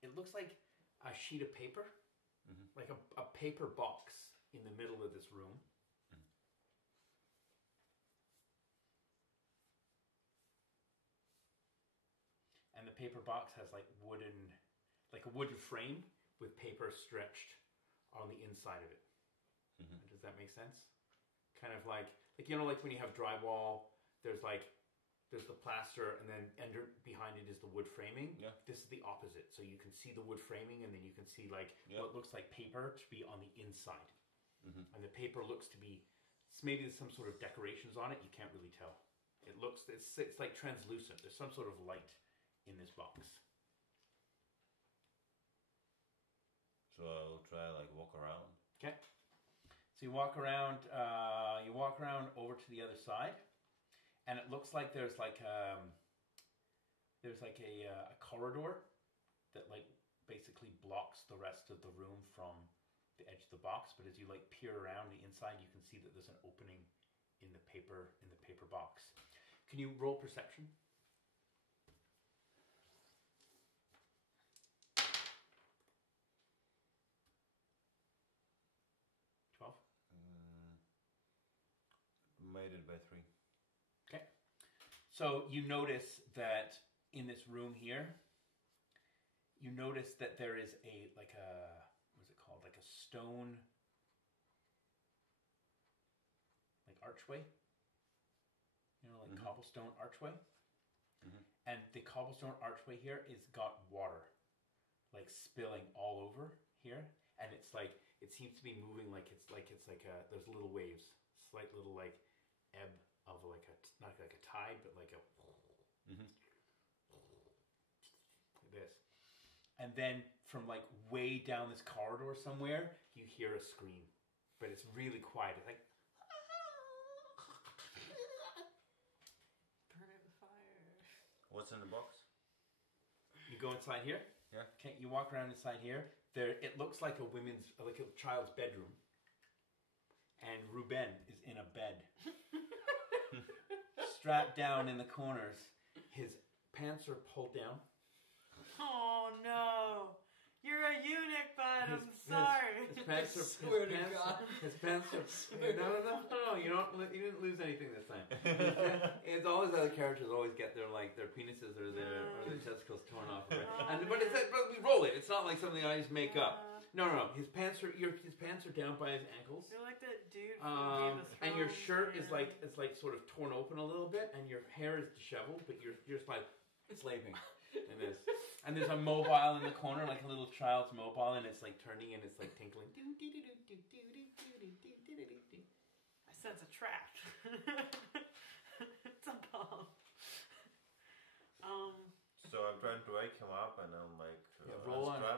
it looks like a sheet of paper, like a paper box in the middle of this room. And the paper box has like a wooden frame with paper stretched on the inside of it. Does that make sense? Kind of like when you have drywall, there's the plaster, and then behind it is the wood framing. Yeah. This is the opposite. So you can see the wood framing, and then you can see what looks like paper to be on the inside. And the paper looks to be maybe there's some sort of decorations on it. You can't really tell. It's like translucent. There's some sort of light in this box. So I'll try walk around. Okay. So you walk around over to the other side, and it looks like there's a corridor that basically blocks the rest of the room from the edge of the box. But as you peer around the inside, you can see that there's an opening in the paper box. Can you roll perception? 12. Made it by 3. Okay. So you notice that in this room here, there is what is it called? Like a stone, archway. Cobblestone archway. And the cobblestone archway here is got water, spilling all over here, and it seems to be moving there's little waves, slight little ebb of not like a tide, but like this. And then from way down this corridor somewhere, you hear a scream, but it's really quiet. It's like Burn it with fire. What's in the box? you go inside here. Yeah. Okay, you walk around inside here. It looks like a child's bedroom, and Ruben is in a bed, strapped down in the corners. His pants are pulled down. Oh no! You're a eunuch, bud. I'm His- sorry. His pants are. Swear to God. His pants are. No. You didn't lose anything this time. It's all his other characters always get their penises or their testicles torn off. Right? But we roll it. It's not like something I just make up. No. His pants are down by his ankles. You're like that dude from Game of Thrones. And your shirt is man. like sort of torn open a little bit, and your hair is disheveled, but you're just like slaving in this. And there's a mobile in the corner, like a little child's mobile, and it's like turning and it's like tinkling. I sense a trap. It's a bomb. So I'm trying to wake him up, and I'm like,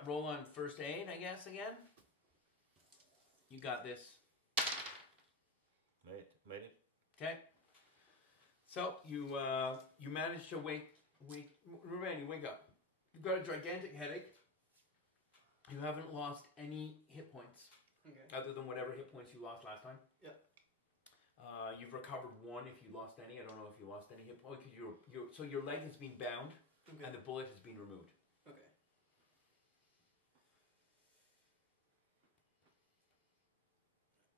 roll on first aid, I guess. Again, you got this. Made it. Okay. So you managed to wake Ruben, you wake up. You've got a gigantic headache. You haven't lost any hit points. Okay. Other than whatever hit points you lost last time. Yep. You've recovered one if you lost any. I don't know if you lost any hit points. So your leg has been bound, Okay. and the bullet has been removed. Okay.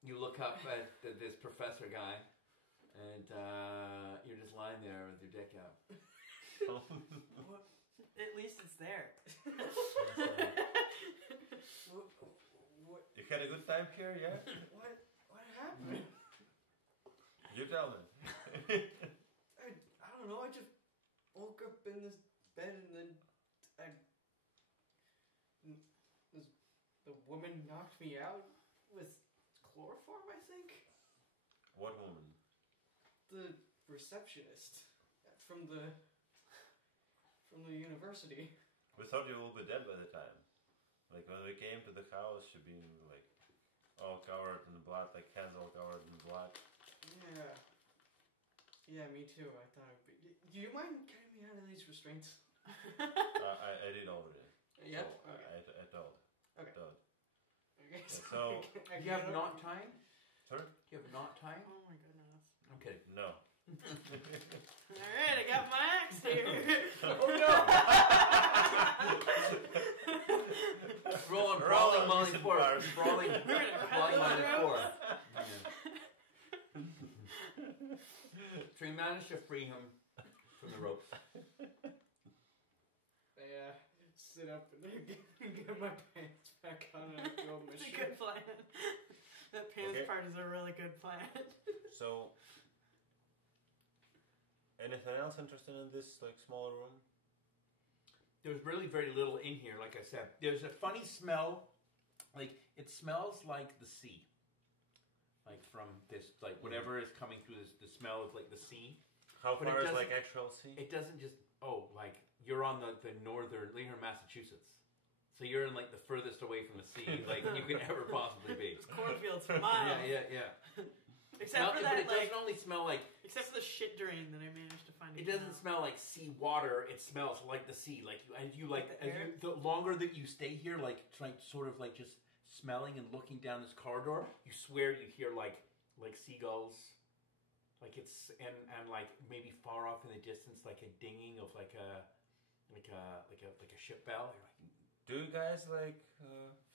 You look up at this professor guy, and you're just lying there with your dick out. At least it's there. What? You had a good time here, yeah? What happened? You tell me. I don't know. I just woke up in this bed and then the woman knocked me out with chloroform. I think What woman? the receptionist from the university. We thought you will be dead by the time. Like when we came to the house, she'd been like all covered in blood, like hands all covered in blood. Yeah. Yeah, me too. I thought. Do you mind getting me out of these restraints? I did already. Yeah. So Okay. I told. Okay. Told. Okay. so- I Do you have get knot up- tying? Sorry? Do you have knot tying? Oh my goodness. I'm kidding. No. Alright, I got my axe here. Oh no! Roll on Roll brawling on minus decent 4. bars. Brawling minus 4. So you managed to free him from the ropes. I sit up and get my pants back on and I throw my It's a shirt. good plan. That pants Okay. part is a really good plan. So, anything else interesting in this like small room? There's really very little in here, like I said. There's a funny smell. Like, it smells like the sea. Like from this, like whatever is coming through this, the smell of like the sea. How But it far is doesn't- like actual sea? It doesn't just, like you're on the northern, you're in Massachusetts. So you're in like the furthest away from the sea, like you could ever possibly be. It's cornfields for miles. Yeah. Except for But that, it like, doesn't only smell like, except for the shit drain that I managed to find. it doesn't smell like sea water, it smells like the sea. Like, the longer that you stay here, like sort of like just smelling and looking down this corridor, you swear you hear like seagulls, like it's and like maybe far off in the distance, like a dinging of like a ship bell. You're like, Do you guys like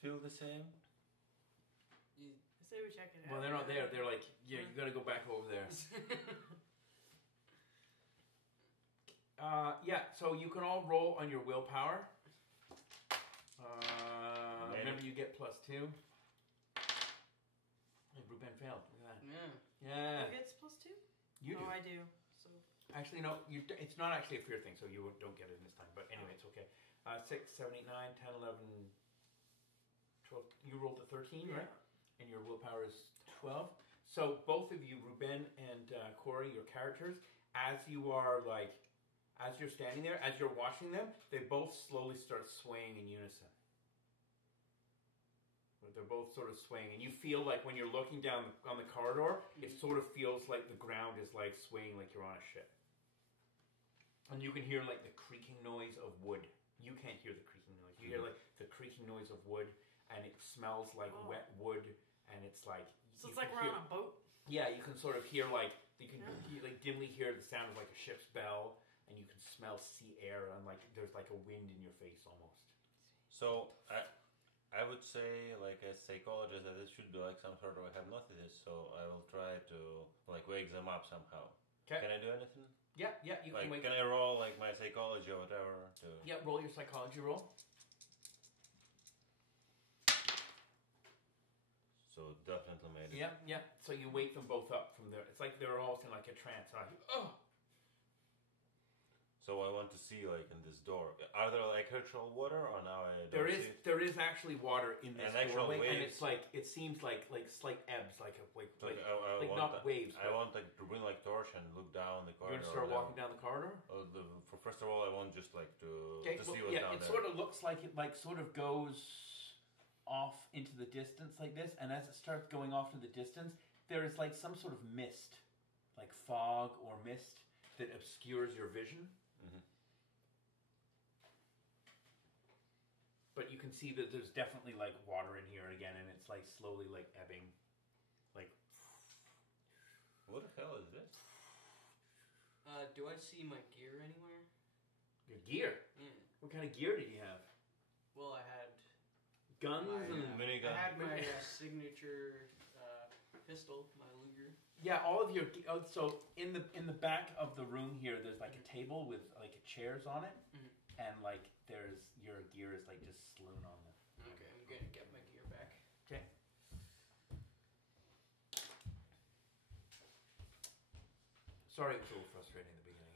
feel the same? I say we check it out. well, they're not there. They're like, yeah, you got to go back over there. Yeah. So you can all roll on your willpower. Remember, you get +2. Hey, Ruben failed. Look at that. Yeah. Who gets +2? You do. Oh, I do. So Actually, no. It's not actually a fear thing, so you don't get it in this time. But anyway, it's okay. 6, 7, 8, 9, 10, 11, 12. You rolled a 13, yeah. right? And your willpower is 12. So both of you, Ruben and Corey, your characters, as you're standing there, as you're watching them, they both slowly start swaying in unison. They're both sort of swaying, and you feel like when you're looking down on the corridor, it sort of feels like the ground is like swaying, like you're on a ship. And you can hear like the creaking noise of wood. You can't hear the creaking noise. You hear like the creaking noise of wood, and it smells like wet wood, and it's like. So it's like we're on a boat. Yeah, you can sort of hear like dimly hear the sound of like a ship's bell, and you can smell sea air, and like there's like a wind in your face almost. So I would say, like as psychologist, that it should be like some sort of a hypnosis. So I will try to like wake them up somehow. Okay. Can I do anything? Yeah, you Like, can wait. can I roll like my psychology or whatever? Yeah, roll your psychology roll. So definitely made it. Yeah. So you wake them both up from there. It's like they're all in like a trance. Oh. So I want to see like in this door. Are there like actual water or now I don't There see it? actually water in this And actual doorway, and waves. it's like it seems like slight ebbs, like I like want not waves. I but want like to bring like torch and look down the you corridor. want to start walking down the corridor? First of all, I want just like to see what's down it there. sort of looks like it like sort of goes off into the distance like this, and as it starts going off to the distance, there is like some sort of mist, like fog or mist that obscures your vision. Mhm. But you can see that there's definitely like water in here again, and it's like slowly like ebbing, like. What the hell is this? Do I see my gear anywhere? Your gear. Yeah. What kind of gear did you have? Well, I had Guns my, and minigun. I had my signature pistol, my Luger. yeah, all of your. So in the back of the room here, there's like a table with like chairs on it, Mhm. and like there's your gear is like just strewn on them. Okay, I'm gonna get my gear back. Okay. Sorry, it was a little frustrating at the beginning.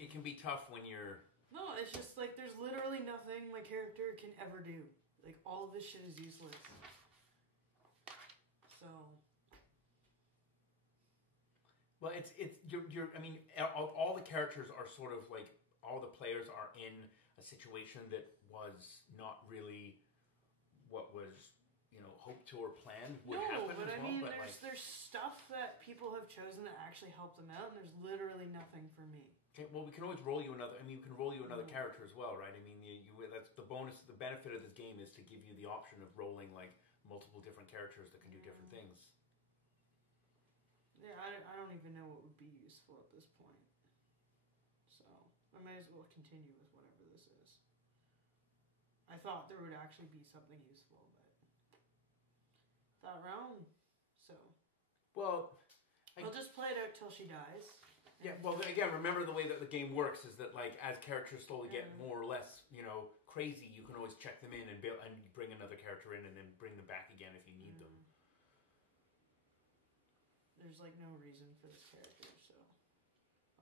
It can be tough when you're. No, it's just like there's literally nothing my character can ever do. Like all of this shit is useless. So Well, it's you're. I mean, all the characters are sort of like all the players are in a situation that was not really what was hoped to or planned would happen. but as I well, mean, but there's stuff that people have chosen that actually help them out, and there's literally nothing for me. okay, well, we can always roll you another. I mean, you can roll you another character as well, right? I mean, that's the bonus. The benefit of this game is to give you the option of rolling like multiple different characters that can do different things. Yeah, I don't even know what would be useful at this point. So I might as well continue with whatever this is. I thought there would actually be something useful, but thought wrong. So Well, I'll just play it out till she dies. yeah. Well, again, remember the way that the game works is that like as characters slowly get Yeah. more or less crazy, you can always check them in and bring another character in and then bring them back again if you need them. There's like no reason for this character, so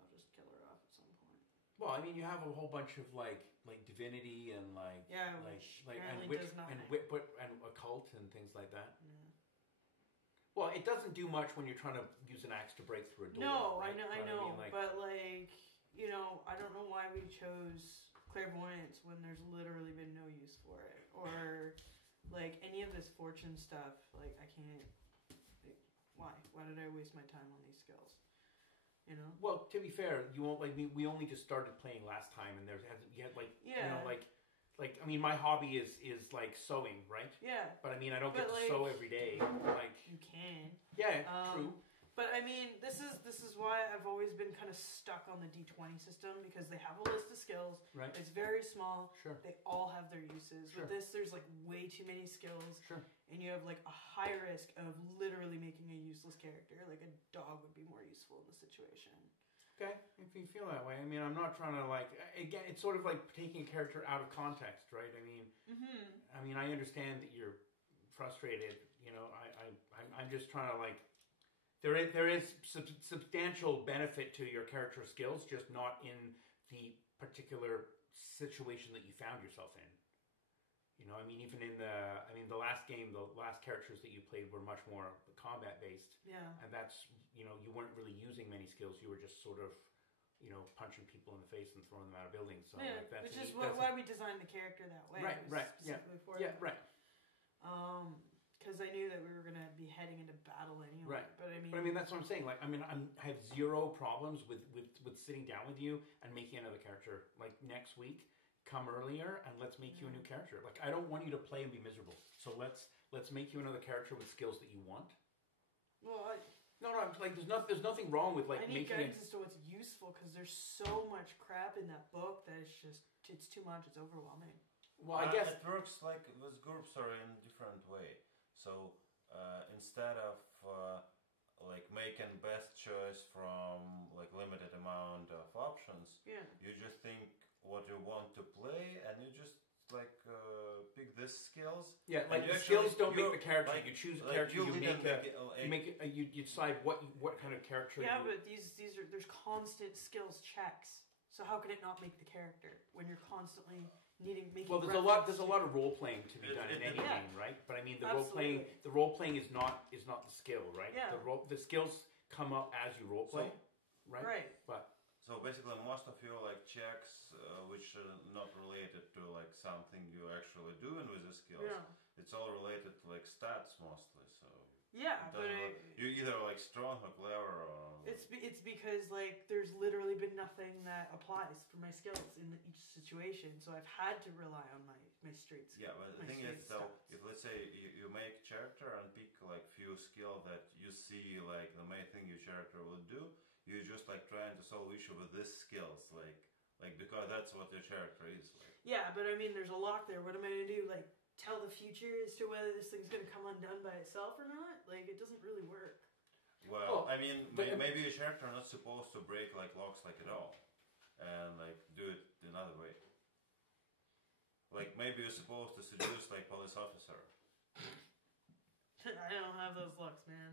I'll just kill her off at some point. Well, I mean, you have a whole bunch of like divinity and like Yeah, like which and apparently witch does nothing. and occult and things like that. Yeah. Well, it doesn't do much when you're trying to use an axe to break through a door. No, right? I But know, mean, like, but like, I don't know why we chose clairvoyance when there's literally been no use for it, or like any of this fortune stuff. Like, I can't. Like, why? Why did I waste my time on these skills? well, to be fair, you won't like we only just started playing last time, and you had like Yeah. like I mean, my hobby is like sewing, right? Yeah, But I mean, I don't get But, to like, sew every day. Like, you can. yeah, true. But I mean, this is why I've always been kind of stuck on the D20 system, because they have a list of skills. Right. It's very small. Sure. They all have their uses. Sure. With this, there's like way too many skills. Sure. And you have like a high risk of literally making a useless character. Like a dog would be more useful in the situation. Okay, if you feel that way. I mean, I'm not trying to like. Again, it's sort of like taking a character out of context, right? I mean, I understand that you're frustrated. I'm just trying to like. There is substantial benefit to your character skills, just not in the particular situation that you found yourself in. I mean, even in the last game, the last characters that you played were much more combat based. Yeah. And that's, you weren't really using many skills. You were just sort of, punching people in the face and throwing them out of buildings. So Yeah, like, that's which is why we designed the character that way. Right, It was right, yeah. specifically for yeah, that. right. Because I knew that we were going to be heading into battle anyway. Right. But I But mean, that's what I'm saying. Like, I have zero problems with sitting down with you and making another character. Like next week, come earlier and let's make you a new character. Like, I don't want you to play and be miserable. So let's make you another character with skills that you want. well, No, I'm like there's nothing wrong with like I need making guidance as to what's useful, because there's so much crap in that book that it's too much. It's overwhelming. Well, I guess it works like with GURPS or in different way. So instead of like making best choice from like limited amount of options, Yeah. you just think what you want to play, and you just like pick these skills. Yeah, And like you the actually- skills don't make you- the character. like- You choose a like character. You didn't make you decide what kind of character. Yeah, you, but these are there's constant skills checks. So how can it not make the character when you're constantly making? well, there's reference a lot of role playing to be done in any Yeah. game, right? But I mean, the Absolutely. role playing is not the skill, right? Yeah. The skills come up as you role play, right? Right. But So basically, most of your like checks, which are not related to like something you're actually doing with the skills, Yeah. it's all related to like stats mostly. So Yeah, it but doesn't you're either like strong or clever or. it's because like there's literally been nothing that applies for my skills in each situation, so I've had to rely on my straight skills. Yeah, but the my thing is straight though, stats. if let's say you make character and pick like few skill that you see like the main thing your character will do, you're just like trying to solve issue with these skills, like because that's what your character is like. Yeah, but I mean, there's a lock there. What am I gonna do? Like, tell the future as to whether this thing's gonna come undone by itself or not? Like, it doesn't really work. Well, Oh, I mean, but- maybe your character not supposed to break like locks like at all, and like do it another way. Like maybe you're supposed to seduce like police officer. I don't have those looks, man.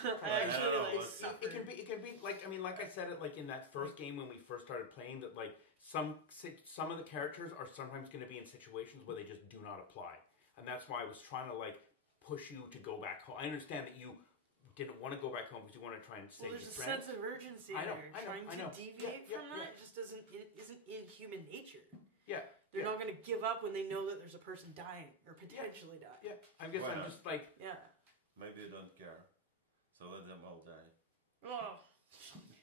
I I actually don't know, like it's- suffer. it can be like, I mean, like I said it like in that first game when we first started playing, that like some of the characters are sometimes going to be in situations where they just do not apply, and that's why I was trying to like push you to go back home. I understand that you didn't want to go back home because you want to try and Well, save there's your a friends. sense of urgency I know, there. I know, Trying I to know. deviate Yeah, from yeah, that just isn't in human nature. Yeah, They're yeah. not going to give up when they know that there's a person dying or potentially dying. Yeah, I guess I'm Well, just like, Yeah. Maybe you don't care, so let them all die. Oh.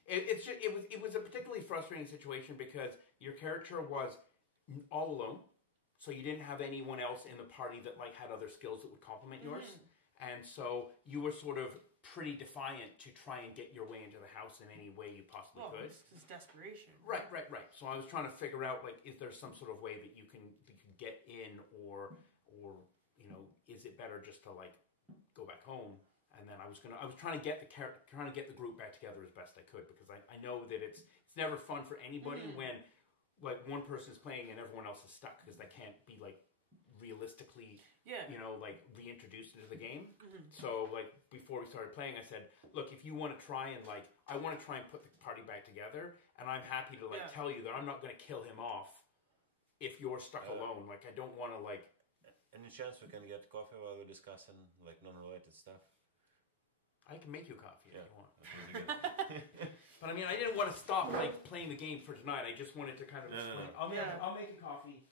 it was a particularly frustrating situation because your character was all alone, so you didn't have anyone else in the party that like had other skills that would complement yours, and so you were sort of pretty defiant to try and get your way into the house in any way you possibly Well, could. it's desperation. Right. So I was trying to figure out like, is there some sort of way that you can get in, or you know, is it better just to like go back home? And then I was trying to get the group back together as best I could, because I know that it's never fun for anybody when like one person is playing and everyone else is stuck because they can't be like realistically, you know, like reintroduced into the game. So like before we started playing, I said, look, if you want to try and like, I want to try and put the party back together, and I'm happy to like tell you that I'm not going to kill him off if you're stuck alone. Like, I don't want to like. Any chance we can get coffee while we're discussing like non-related stuff? I can make you coffee if you want. That's really good. But I mean, I didn't want to stop like playing the game for tonight. I just wanted to kind of explain. No. I'll make you coffee.